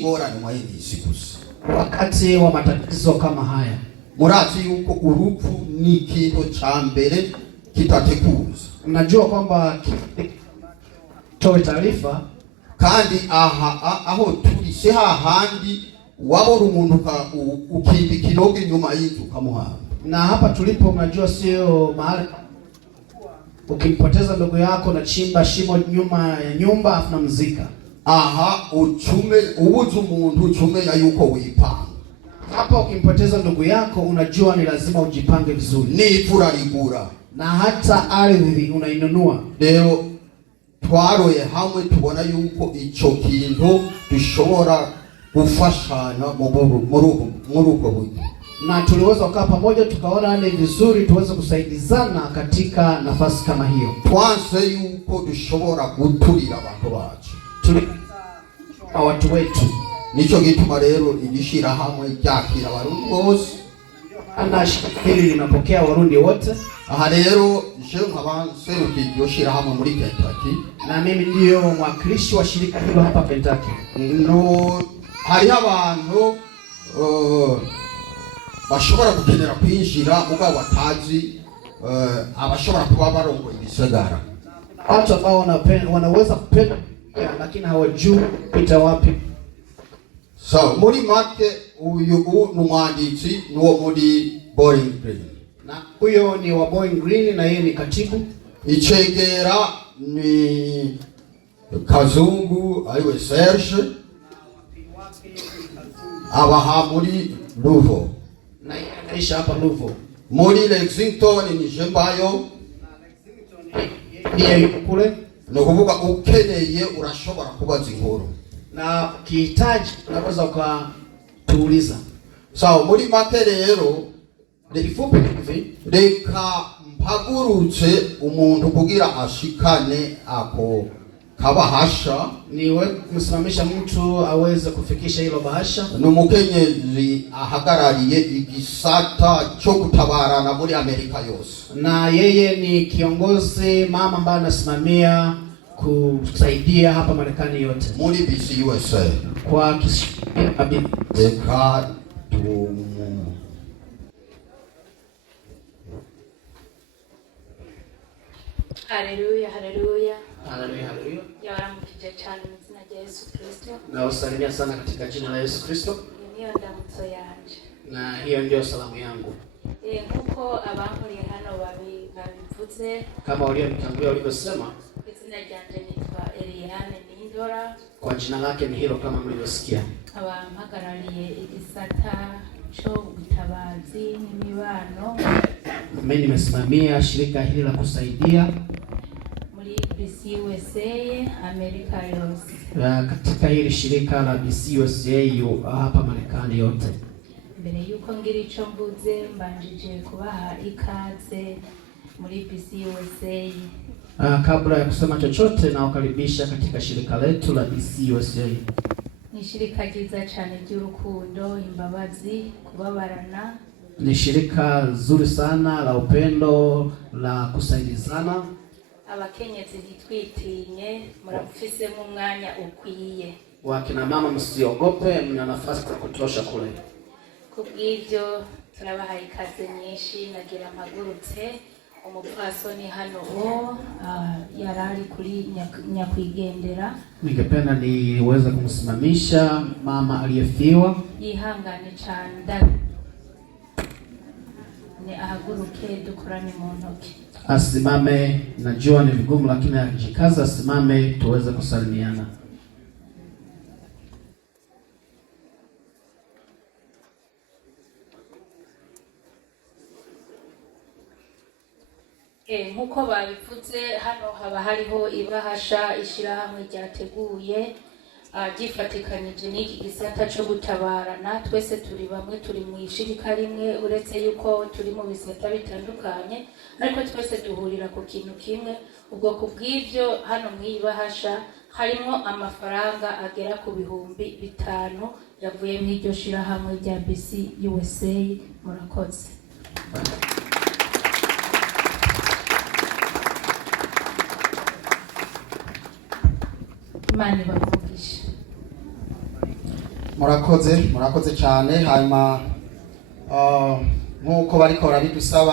ingorane mwahindisi gusa. Wakati wa matatizo kama haya, murazi yuko urupfu ni ikintu ca mbere kitateguza. Najua kwamba toe taarifa kandi aho turi se hahandi wabora umuntu ukimba ikinogo inyuma y'inzu ukamuhamba. Na hapa tulipo unajua sio mahali ukimpoteza ndugu yako na chimba shimo nyuma ya nyumba afu namzika. Ubuze umuntu ucume ya yuko wipanga. Hapa ukimpoteza ndugu yako unajua ni lazima ujipange vizuri. Ni ifura rigura. Na hata ardhi unainunua. Leo twaroye hamwe tubona yuko ico kintu bishobora gufashanya muri ubwo buryo. Na tuliweza kukaa pamoja tukaona ni vizuri tuweze kusaidizana katika nafasi kama hiyo. Twanse yuko dushobora guturira abantu bacu. Watu wetu. Nico gituma rero yishirahamwe ryakira abarundi bose. Hili linapokea Warundi wote. Aha rero je nkabanserukiye yishirahamwe muri Kentucky. Na mimi ndio mwakilishi wa shirika hilo hapa Kentucky. No, hari abantu bashobora gukenera kwinjira mugabo batazi abashobora kuba barongoye ibisagara. Watu ambao wanaweza kupenda lakini hawajui pita wapi. So muri make uyu numwanditsi nuwo muri Bowling Green. Na huyo ni wa Bowling Green na yeye ni katibu. Icegera ni Kazungu ariwe Serge. Abaha muri Louisville. Na yeye hapa Louisville. Muri Lexington ni Jembayo. Ndiye yuko kule. No kuvuga ukeneye urashobora kubaza inkuru. Na kihitaji unaweza ukatuuliza. Sawa, muri make rero Nilifupi hivi reka mpagurutse umuntu kugira ashikane ako kabahasha. Niwe kumsimamisha mtu aweze kufikisha hilo bahasha. Numukenyezi ahagarariye igisata cyo gutabarana muri Amerika yose. Na yeye ni kiongozi mama ambaye anasimamia kusaidia hapa Marekani yote. Muri BCUSA. Kwa reka Haleluya, haleluya. Haleluya, haleluya. Yawaramukije cyane mu izina rya Yesu Kristo. Na usalimia sana katika jina la Yesu Kristo. Niyo ndamutso yanje. Na hiyo ndio salamu yangu. Nkuko abankuriye hano babivuze. Kama walionitangulia walivyosema. Izina ryanje nitwa Eliane Nindora. Kwa jina lake ni hilo kama mlivyosikia. Abampagarariye igisata cyo gutabazi n'imibano. Mimi nimesimamia shirika hili la kusaidia muri BCUSA Amerika yose. Katika hili shirika la BCUSA hapa Marekani yote. Mbere yuko ngira ico mvuze mbanjije kubaha ikaze muri BCUSA. Kabla ya kusema chochote na wakaribisha katika shirika letu la BCUSA. Ni shirika ryiza cyane ry'urukundo, imbabazi, kubabarana. Ni shirika zuri sana la upendo, la kusaidizana. Abakenyezi ntitwitinye, murafise mu mwanya ukwiye. Wakina mama msiogope, mna nafasi ya kutosha kule. Kubw'ivyo turabaha ikaze nyinshi, nagira mpagurutse umupfasoni hano yarari kuri nyakwigendera. Ningependa niweze kumsimamisha mama aliyefiwa. Yihangane cyane ni ahaguruke dukorane mu ntoki. Asimame, najua ni vigumu lakini akijikaza asimame tuweze kusalimiana. Nkuko babivuze hano haba hariho ibahasha ishirahamwe ryateguye yifatanikanije n'iki gisata cyo gutabarana. Twese turi bamwe, turi mu ishirika rimwe, uretse yuko turi mu bisata bitandukanye ariko twese duhurira ku kintu kimwe. Ubwo kubw'ivyo hano mu ibahasha harimo amafaranga agera ku 5,000 yavuye mu iryo shirahamwe rya BCUSA. Murakoze. Imana ibavugishe. murakoze cyane. Hanyuma nk'uko bariko barabidusaba